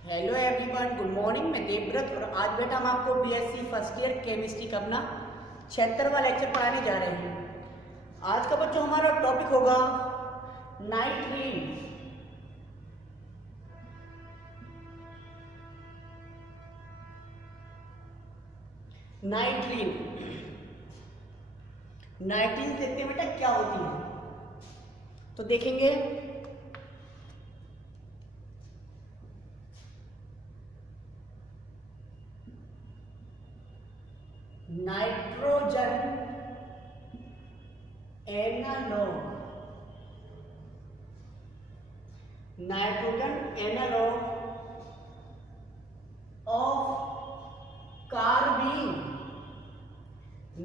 Hello everyone, good morning. मैं देवव्रत और आज बेटा हम आपको बीएससी फर्स्ट ईयर केमिस्ट्री का अपना 76वां लेक्चर पढ़ाने जा रहे हैं। आज का बच्चों हमारा टॉपिक होगा नाइट्रीन। नाइट्रीन नाइट्रीन देखते हैं बेटा क्या होती है, तो देखेंगे। Nitrogen analogue, nitrogen analogue of carbene,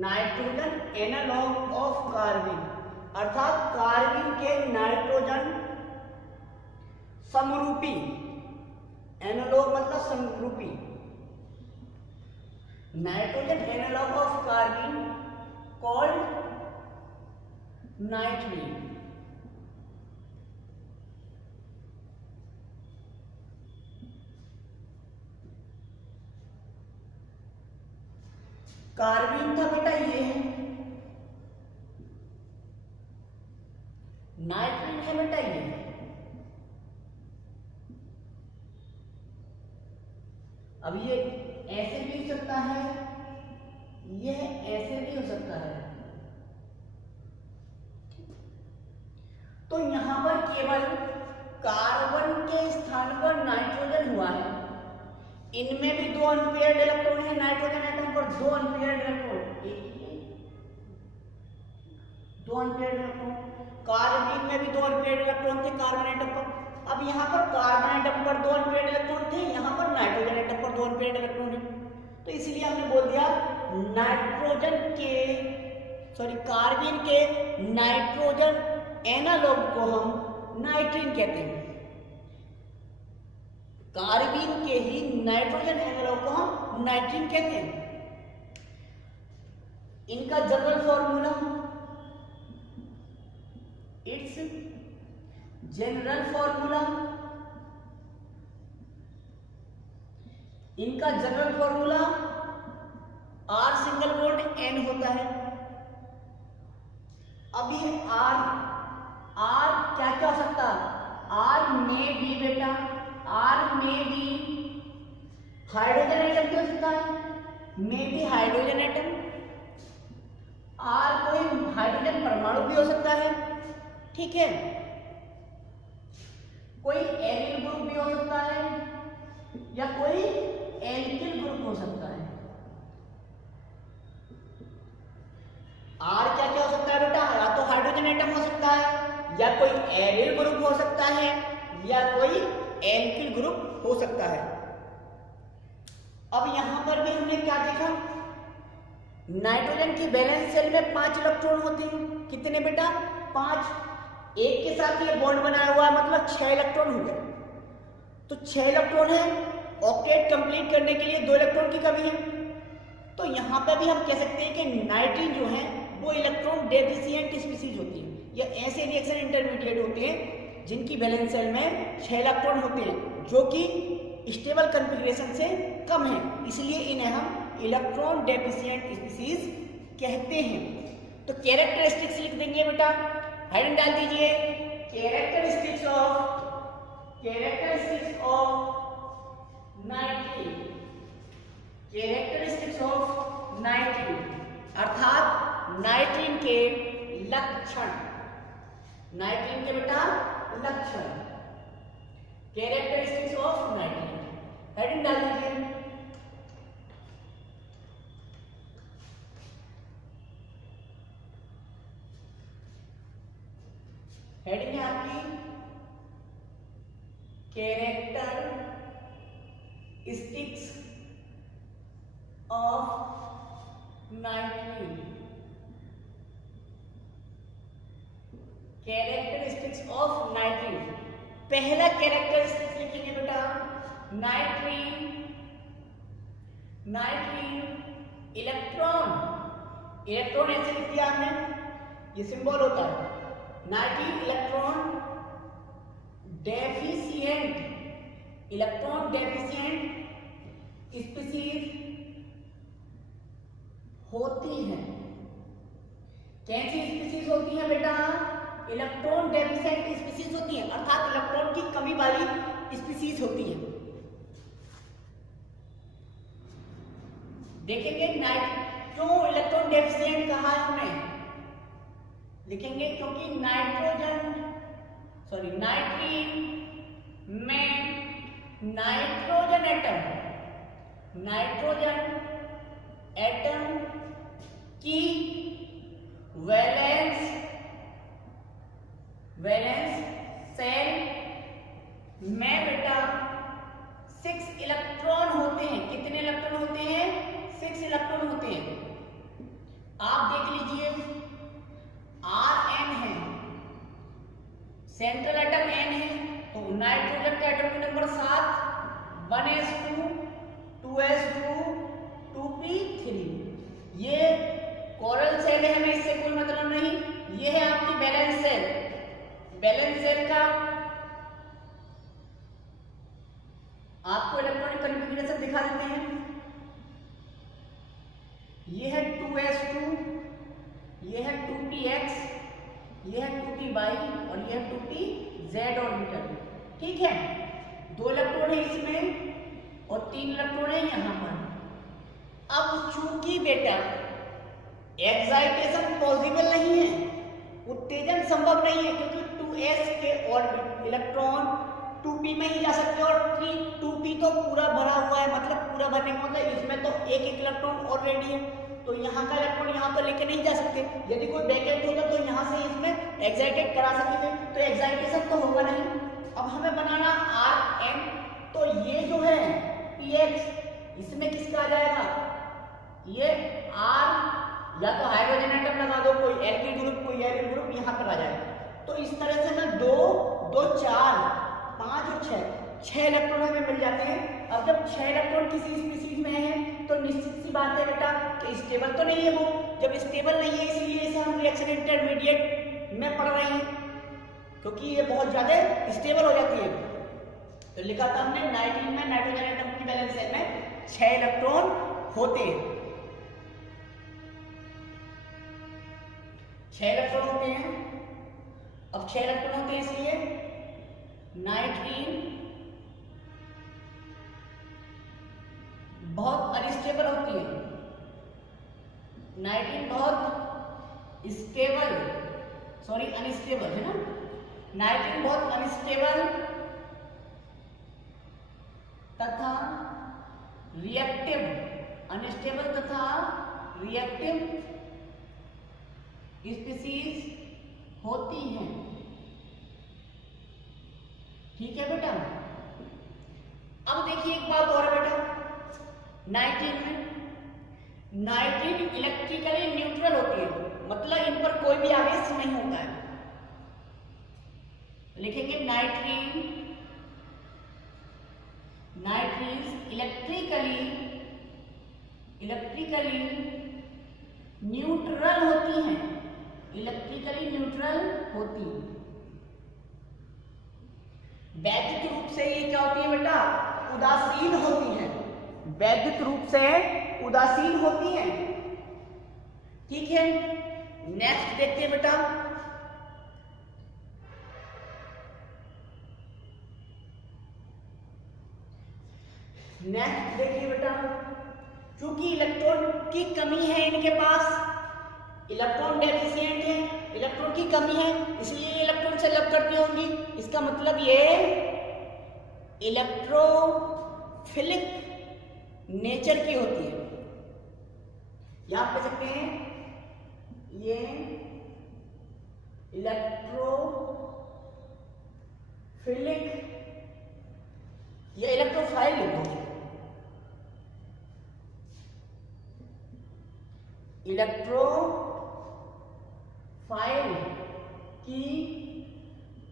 nitrogen analogue of carbene अर्थात कार्बीन के नाइट्रोजन समरूपी। एनालॉग मतलब समरूपी। Nitrogen analogue of carbon called nitrene. Carbon था बेटा ये है, नाइट्रीन है बेटा ये। अब ये ऐसे भी हो सकता है, यह ऐसे भी हो सकता है। तो यहां पर केवल कार्बन के स्थान पर नाइट्रोजन हुआ है। इनमें भी 2 अनपेयर्ड इलेक्ट्रॉन है, नाइट्रोजन एटम पर 2 अनपेयर्ड इलेक्ट्रॉन, एक 2 अनपेयर्ड इलेक्ट्रॉन। कार्बन में भी 2 अनपेयर्ड इलेक्ट्रॉन थे कार्बन एटम पर। अब यहाँ पर कार्बन एटम पर 2 अनपेयर्ड इलेक्ट्रॉन थे, यहाँ पर नाइट्रोजन एटम पर 2 अनपेयर्ड इलेक्ट्रॉन है। तो इसलिए हमने बोल दिया कार्बन के नाइट्रोजन एनालॉग को हम नाइट्रीन कहते हैं। कार्बन के ही नाइट्रोजन एनालॉग को हम नाइट्रीन कहते हैं। इनका general formula, its general formula, इनका general formula R single bond N होता है। अब ये R क्या क्या हो सकता है? R में भी बेटा, R में भी हाइड्रोजन एटम भी हो सकता है, में भी हाइड्रोजन एटम। R कोई हाइड्रोजन परमाणु भी हो सकता है, ठीक है। कोई एरिल ग्रुप भी हो सकता है या कोई एल्किल ग्रुप हो सकता है। R क्या क्या हो सकता है बेटा? या तो हाइड्रोजन एटम हो सकता है, या कोई एरिल ग्रुप हो सकता है, या कोई एल्किल ग्रुप हो सकता है। अब यहां पर भी हमने क्या देखा? नाइट्रोजन की वैलेंस शेल में 5 इलेक्ट्रॉन होते हैं। कितने बेटा? 5। एक के साथ ये बॉन्ड बनाया हुआ है, मतलब 6 इलेक्ट्रॉन हो गए। तो 6 इलेक्ट्रॉन है, ऑक्टेट कंप्लीट करने के लिए 2 इलेक्ट्रॉन की कमी है। तो यहां पर भी हम कह सकते हैं कि नाइट्रीन जो है वो इलेक्ट्रॉन डेफिशिएंट स्पीसीज होती है, या ऐसे रिएक्शन इंटरमीडिएट होते हैं जिनकी वैलेंस शेल में 6 इलेक्ट्रॉन होते हैं, जो कि स्टेबल कॉन्फ़िगरेशन से कम है। इसलिए इन्हें हम इलेक्ट्रॉन डेफिशिएंट स्पीसीज कहते हैं। तो कैरेक्टरिस्टिक्स लिख देंगे बेटा, हेडिंग डाल दीजिए, कैरेक्टरिस्टिक्स ऑफ नाइट्रीन, कैरेक्टरिस्टिक्स ऑफ नाइट्रीन अर्थात नाइट्रीन के लक्षण, नाइट्रीन के बेटा लक्षण, कैरेक्टरिस्टिक्स ऑफ नाइट्रीन। हेडिंग डाल दीजिए, हेडिंग है आपकी कैरेक्टरिस्टिक्स ऑफ नाइट्रीन, कैरेक्टरिस्टिक्स ऑफ नाइट्रीन। पहला कैरेक्टरिस्टिक्स लिखेंगे बेटा, नाइट्रीन इलेक्ट्रॉन, इलेक्ट्रॉन ऐसे लिख दिया हमने, ये सिंबल होता है। नाइट्रीन electron deficient electron deficient species होती हैं। कैसी स्पीसीज होती है बेटा? इलेक्ट्रॉन डेफिशिएंट स्पीसीज होती है, अर्थात इलेक्ट्रॉन की कमी वाली स्पीसीज होती है। देखेंगे क्यों इलेक्ट्रॉन डेफिशिएंट कहा है हमने, लिखेंगे क्योंकि नाइट्रीन में नाइट्रोजन एटम की वैलेंस सेल में बेटा 6 इलेक्ट्रॉन होते हैं। कितने इलेक्ट्रॉन होते हैं? 6 इलेक्ट्रॉन होते हैं। आप देख लीजिए, Rn है, सेंट्रल एटम n है, तो नाइट्रोजन का atom number 7, 1s2 2s2 2p3। ये कोरल सेल है, हमें इससे कोई मतलब नहीं। ये है आपकी बैलेंस सेल का आपको इलेक्ट्रॉनिक कन्फिगरेशन दिखा देते हैं। ये है 2s2, ये है 2px, ये है 2py और ये है 2pz ऑर्बिटल। ठीक है, 2 इलेक्ट्रॉन है इसमें और 3 इलेक्ट्रॉन है यहां पर। अब चूंकि बेटा एक्साइटेशन पॉसिबल नहीं है, उत्तेजन संभव नहीं है, क्योंकि 2s के ऑर्बिट इलेक्ट्रॉन 2p में ही जा सकते हैं और 2p तो पूरा भरा हुआ है, मतलब पूरा भरने का मतलब इसमें तो एक इलेक्ट्रॉन ऑलरेडी है, तो यहाँ का इलेक्ट्रॉन यहाँ पर लेके नहीं जा सकते। यदि कोई वैकेंट होता तो यहाँ से इसमें एक्साइटेड करा सकते थे, तो एक्साइटेशन तो होगा नहीं। अब हमें बनाना Rn, तो ये जो है px, इसमें किसका आ जाएगा? ये R, या तो हाइड्रोजन एटम लगा दो, कोई एल्किल ग्रुप, कोई एल्किल ग्रुप यहाँ पर आ जाएगा। तो इस तरह से ना 2 2 4 5 और 6 इलेक्ट्रॉन हमें मिल जाते हैं। अब जब 6 इलेक्ट्रॉन किसी स्पीसीज में है तो निश्चित सी बात है बेटा कि स्टेबल तो नहीं है वो। जब स्टेबल नहीं है इसलिए इसे हम रिएक्शन इंटरमीडिएट में पढ़ रहे हैं, क्योंकि ये बहुत ज्यादा स्टेबल हो जाती है। तो लिखा था हमने नाइट्रीन में नाइट्रोजन एटम की बैलेंस सेल में 6 इलेक्ट्रॉन होते हैं। 6 इलेक्ट्रॉन होते हैं। अब 6 इलेक्ट्रॉन होते हैं इसलिए नाइट्रीन बहुत अनस्टेबल होती है। नाइट्रीन बहुत अनस्टेबल है ना। नाइट्रीन बहुत अनस्टेबल तथा रिएक्टिव, अनस्टेबल तथा रिएक्टिव स्पीसीज होती हैं। ठीक है बेटा। अब देखिए एक बात और है बेटा, नाइट्रीन इलेक्ट्रिकली न्यूट्रल होती है, मतलब इन पर कोई भी आवेश नहीं होता है। लिखेंगे नाइट्रीन इलेक्ट्रिकली न्यूट्रल होती हैं, इलेक्ट्रिकली न्यूट्रल होती है। वैद्युत रूप से ये क्या होती है बेटा? उदासीन होती है। वैद्युत रूप से उदासीन होती है। ठीक है, नेक्स्ट देखते हैं बेटा। नेक्स्ट देखिए बेटा, चूंकि इलेक्ट्रॉन की कमी है इनके पास, इलेक्ट्रॉन डेफिशिएंट है, इलेक्ट्रॉन की कमी है, इसलिए ये इलेक्ट्रॉन से लग करती होंगी। इसका मतलब ये इलेक्ट्रोफिलिक नेचर की होती है। यहां पे सकते हैं ये इलेक्ट्रोफिलिक, ये इलेक्ट्रोफाइल लिख दो, इलेक्ट्रोफाइल की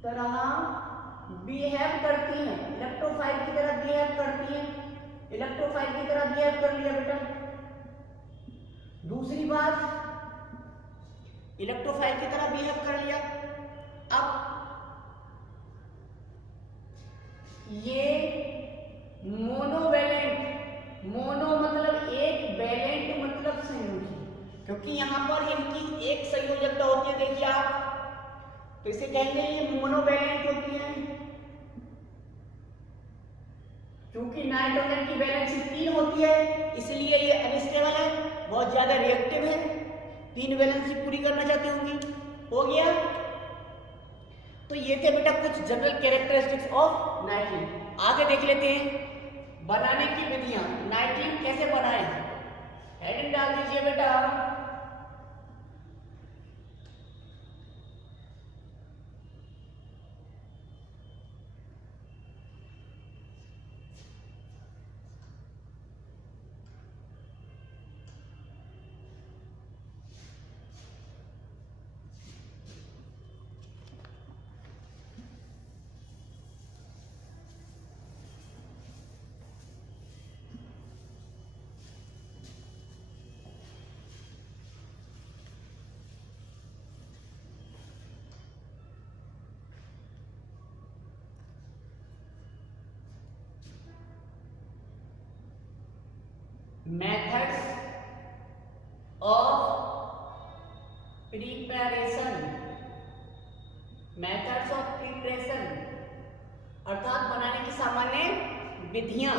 तरह बिहेव करती हैं, इलेक्ट्रोफाइल की तरह बिहेव करती हैं, इलेक्ट्रोफाइल की तरह बिहेव कर लिया बेटा। दूसरी बात, इलेक्ट्रोफाइल की तरह बिहेव कर लिया। अब ये मोनोवैलेंट, मोनो मतलब एक, वैलेंट मतलब संयोजी, क्योंकि यहाँ पर इनकी एक संयोजकता होती है। देखिए आप, तो इसे कहेंगे ये मोनोवैलेंट होती है, क्योंकि नाइट्रोजन की वैलेंसी 3 होती है इसलिए ये अनस्टेबल है, बहुत ज्यादा रिएक्टिव है, 3 वैलेंसी पूरी करना चाहती होंगी। हो गया। तो ये थे बेटा कुछ जनरल कैरेक्टरिस्टिक्स ऑफ नाइट्रीन। आगे देख लेते हैं बनाने की विधियां, नाइट्रीन कैसे बनाए। हेडिंग डाल दीजिए बेटा, methods of preparation, methods of preparation अर्थात बनाने की सामान्य विधियां।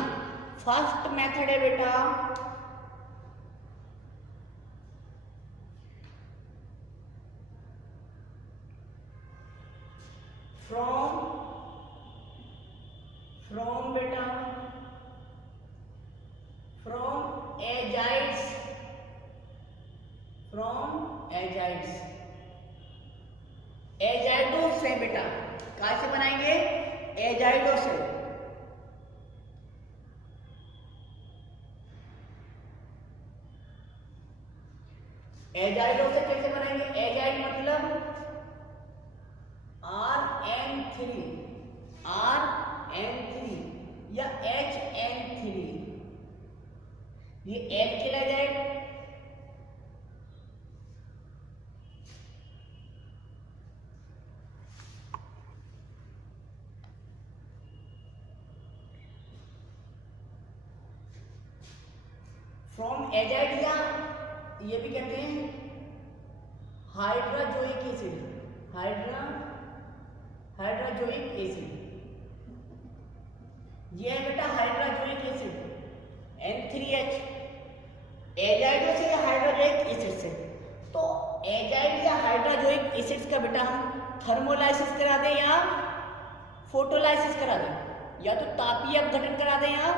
फर्स्ट मेथड है बेटा फ्रॉम बेटा फ्रॉम एजाइड्स, एजाइडो से बेटा, कहां से बनाएंगे, एजाइडो से। एजाइडो से कैसे बनाएंगे, एजाइड मतलब RN3 या HN3, ये N के लिए जाए, फ्रॉम एजाइड या ये भी कहते हैं हाइड्राजोइक एसिड, हाइड्राजोइक एसिड, ये है बेटा हाइड्राजोइक एसिड N3H, एजाइडो से या हाइड्राजोइक एसिड से। तो एजाइड या हाइड्राजोइक एसिड्स का बेटा हम थर्मोलाइसिस करा दें या फोटोलाइसिस करा दें, या तो तापीय अपघटन करा दें या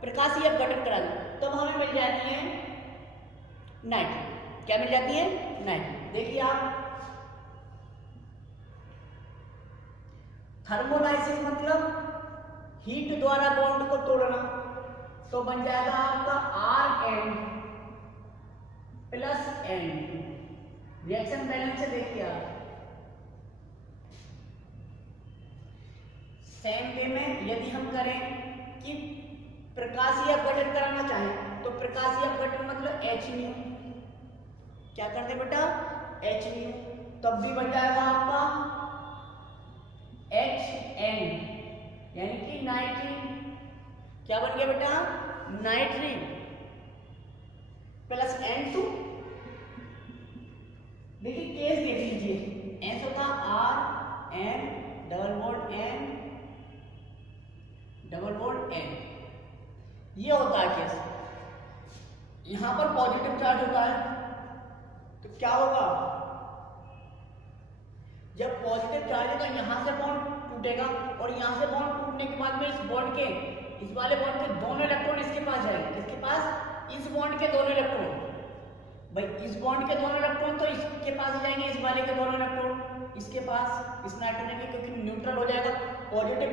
प्रकाशीय अपघटन करा दें, तब हमें मिल जाती है नाइट्रीन। क्या मिल जाती है, नाइट्रीन। देखिए आप, थर्मोलाइसिस मतलब हीट द्वारा बॉन्ड को तोड़ना, तो बन जाएगा आपका Rn plus N। Reaction balance से देखिए आप, सेम वे में यदि हम करें कि प्रकाशीय अपघटन कराना चाहें तो प्रकाशीय अपघटन मतलब H-, क्या करते बेटा, H-, तब भी बन जाएगा आपका HN यानी कि नाइट्रीन। क्या बन गया बेटा, नाइट्रीन प्लस N2। देखिए केस देख लीजिए, एस होता RN double bond N double bond N, ये होता है केस। यहां पर पॉजिटिव चार्ज होता है, तो क्या होगा, जब पॉजिटिव चार्ज है तो यहां से बॉन्ड टूटेगा और यहां से बॉन्ड टूटने के बाद में इस बॉन्ड के, इस वाले बॉन्ड के दोनों इलेक्ट्रॉन इसके पास जाएंगे, किसके पास, इस बॉन्ड के दोनों इलेक्ट्रॉन। भाई इस बॉन्ड के दोनों इलेक्ट्रॉन तो इसके पास ही जाएंगे, इस वाले के दोनों इलेक्ट्रॉन इसके पास, इस नाइट्रोजन के, क्योंकि न्यूट्रल हो जाएगा, पॉजिटिव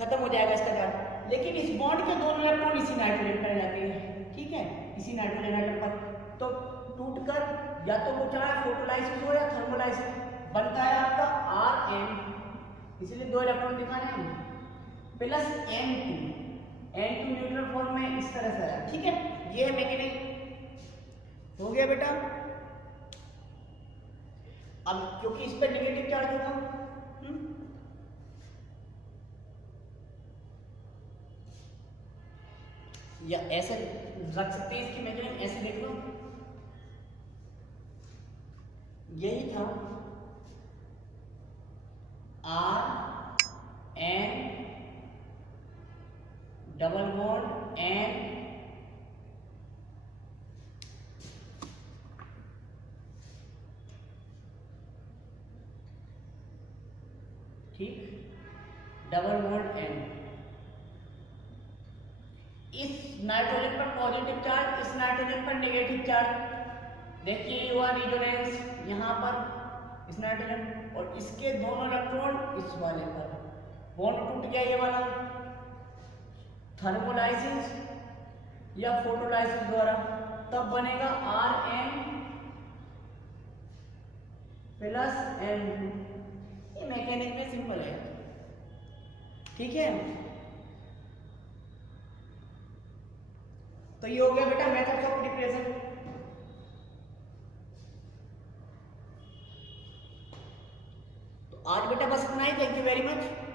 खत्म हो जाएगा इसका चार्ज, लेकिन इस बॉन्ड के दोनों इलेक्ट्रॉन इसी नाइट्रोजन पर जाते हैं, ठीक है, इसी नाइट्रोजन एटम पर। तो टूटकर या तो वो चाहे फोटोलाइसिस हो या थर्मोलाइसिस, बनता है आपका Rn, इसलिए 2 इलेक्ट्रॉन दिखाने हैं, प्लस N2 न्यूट्रल फॉर्म में इस तरह से है, ठीक है। ये है मैकेनिक, हो गया बेटा। अब क्योंकि इस पर नेगेटिव चार्ज होगा, या ऐसे रख सकते हैं इसकी मेजरमेंट, ऐसे देख लो, यही था RN डबल बॉन्ड N ठीक, डबल बॉन्ड N। इस नाइट्रोजन पर पॉजिटिव चार्ज, इस नाइट्रोजन पर नेगेटिव चार्ज, देखिए ये हुआ रिजोनेंस यहाँ पर इस नाइट्रोजन, और इसके दोनों इलेक्ट्रॉन इस वाले पर, बॉन्ड टूट गया ये वाला, थर्मोलाइसिस या फोटोलाइसिस द्वारा, तब बनेगा Rn प्लस N2। ये मैकेनिक में सिंपल है, ठीक है। तो ये हो गया बेटा मेथड्स ऑफ प्रिपरेशन। तो आज बेटा बस इतना ही, थैंक यू वेरी मच।